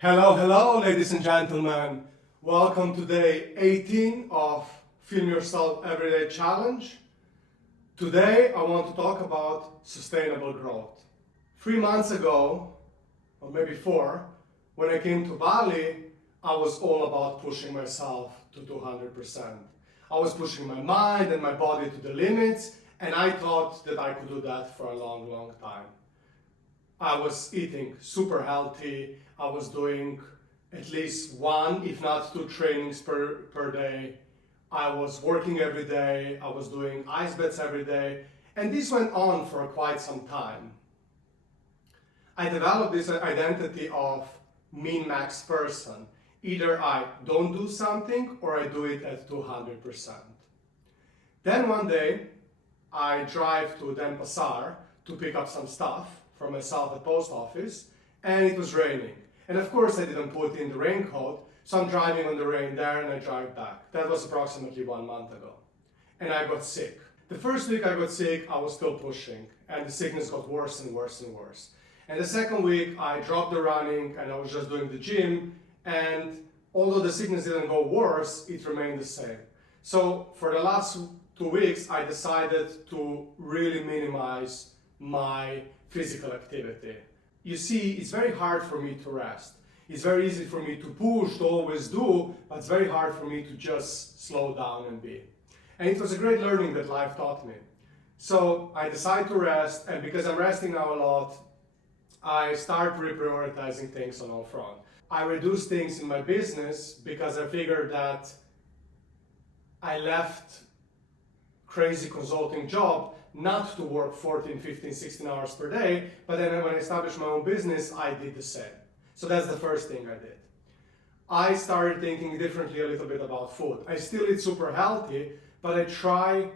Hello, ladies and gentlemen. Welcome to day 18 of Film Yourself Everyday Challenge. Today, I want to talk about sustainable growth. 3 months ago, or maybe 4, when I came to Bali, I was all about pushing myself to 200%. I was pushing my mind and my body to the limits, and I thought that I could do that for a long time. I was eating super healthy. I was doing at least 1, if not 2 trainings per day. I was working every day. I was doing ice baths every day. And this went on for quite some time. I developed this identity of min-max person. Either I don't do something or I do it at 200%. Then one day, I drive to Denpasar to pick up some stuff for myself at post office, and it was raining. And of course I didn't put in the raincoat, so I'm driving on the rain there and I drive back. That was approximately 1 month ago. And I got sick. The first week I got sick, I was still pushing, and the sickness got worse and worse and worse. And the second week I dropped the running and I was just doing the gym, and although the sickness didn't go worse, it remained the same. So for the last 2 weeks I decided to really minimize my physical activity. You see, it's very hard for me to rest. It's very easy for me to push, to always do, but it's very hard for me to just slow down and be. And it was a great learning that life taught me. So I decided to rest, and because I'm resting now a lot, I start reprioritizing things on all fronts. I reduced things in my business because I figured that I left crazy consulting job not to work 14, 15, 16 hours per day, but then when I established my own business, I did the same. So that's the first thing I did. I started thinking differently a little bit about food. I still eat super healthy, but I try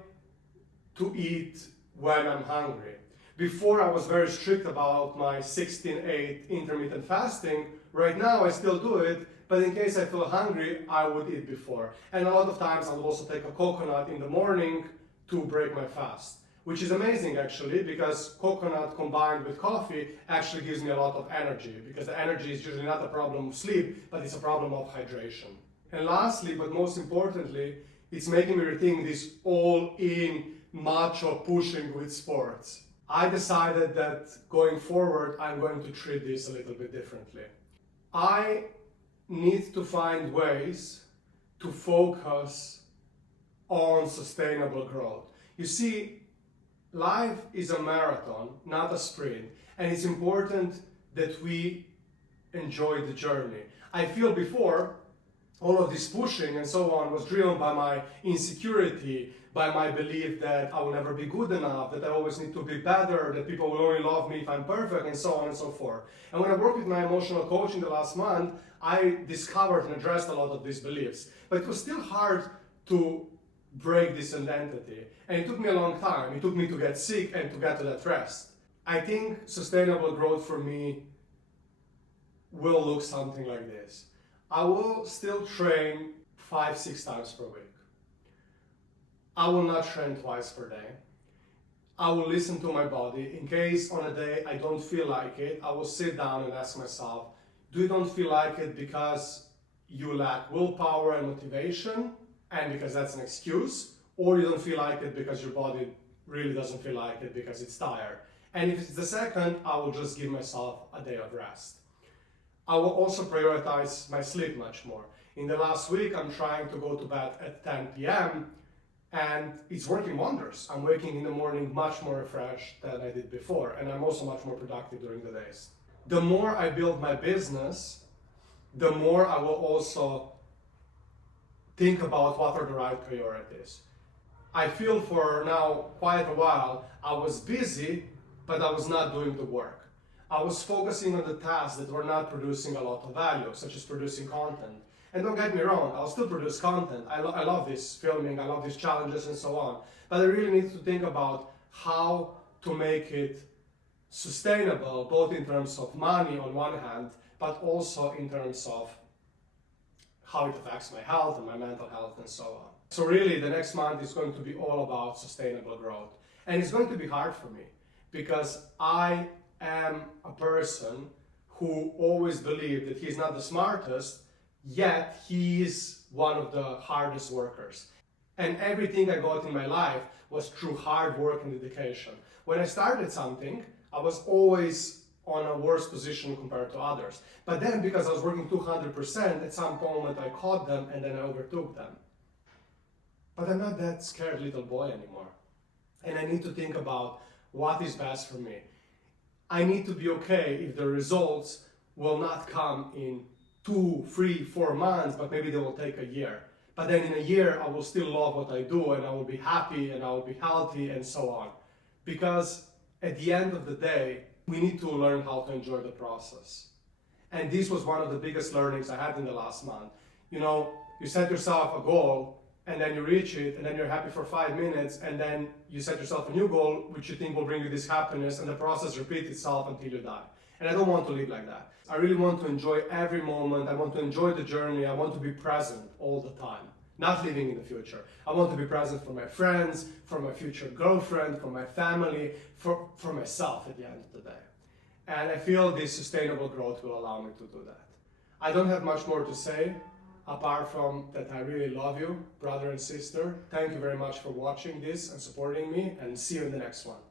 to eat when I'm hungry. Before I was very strict about my 16-8 intermittent fasting. Right now I still do it, but in case I feel hungry, I would eat before. And a lot of times I will also take a coconut in the morning to break my fast. Which is amazing actually, because coconut combined with coffee actually gives me a lot of energy, because the energy is usually not a problem of sleep, but it's a problem of hydration. And lastly, but most importantly, it's making me rethink this all-in macho pushing with sports. I decided that going forward, I'm going to treat this a little bit differently. I need to find ways to focus on sustainable growth. You see, life is a marathon, not a sprint, and it's important that we enjoy the journey. I feel before, all of this pushing and so on was driven by my insecurity, by my belief that I will never be good enough, that I always need to be better, that people will only love me if I'm perfect, and so on and so forth. And when I worked with my emotional coach in the last month, I discovered and addressed a lot of these beliefs. But it was still hard to break this identity. And it took me a long time. It took me to get sick and to get to that rest. I think sustainable growth for me will look something like this. I will still train 5-6 times per week. I will not train twice per day. I will listen to my body. In case on a day I don't feel like it, I will sit down and ask myself, do you don't feel like it because you lack willpower and motivation, and because that's an excuse, or you don't feel like it because your body really doesn't feel like it because it's tired? And if it's the second, I will just give myself a day of rest. I will also prioritize my sleep much more. In the last week, I'm trying to go to bed at 10 p.m. and it's working wonders. I'm waking in the morning much more refreshed than I did before, and I'm also much more productive during the days. The more I build my business, the more I will also think about what are the right priorities. I feel for now quite a while I was busy, but I was not doing the work. I was focusing on the tasks that were not producing a lot of value, such as producing content. And don't get me wrong, I'll still produce content. I love this filming, I love these challenges and so on. But I really need to think about how to make it sustainable, both in terms of money on one hand, but also in terms of how it affects my health and my mental health and so on. So really, the next month is going to be all about sustainable growth. And it's going to be hard for me because I am a person who always believed that he's not the smartest, yet he's one of the hardest workers. And everything I got in my life was through hard work and dedication. When I started something, I was always on a worse position compared to others. But then, because I was working 200%, at some moment I caught them and then I overtook them. But I'm not that scared little boy anymore. And I need to think about what is best for me. I need to be okay if the results will not come in 2, 3, 4 months, but maybe they will take a year. But then in a year, I will still love what I do, and I will be happy, and I will be healthy, and so on. Because at the end of the day, we need to learn how to enjoy the process. And this was one of the biggest learnings I had in the last month. You know, you set yourself a goal, and then you reach it, and then you're happy for 5 minutes, and then you set yourself a new goal, which you think will bring you this happiness, and the process repeats itself until you die. And I don't want to live like that. I really want to enjoy every moment. I want to enjoy the journey. I want to be present all the time, not living in the future. I want to be present for my friends, for my future girlfriend, for my family, for myself at the end of the day. And I feel this sustainable growth will allow me to do that. I don't have much more to say, apart from that I really love you, brother and sister. Thank you very much for watching this and supporting me, and see you in the next one.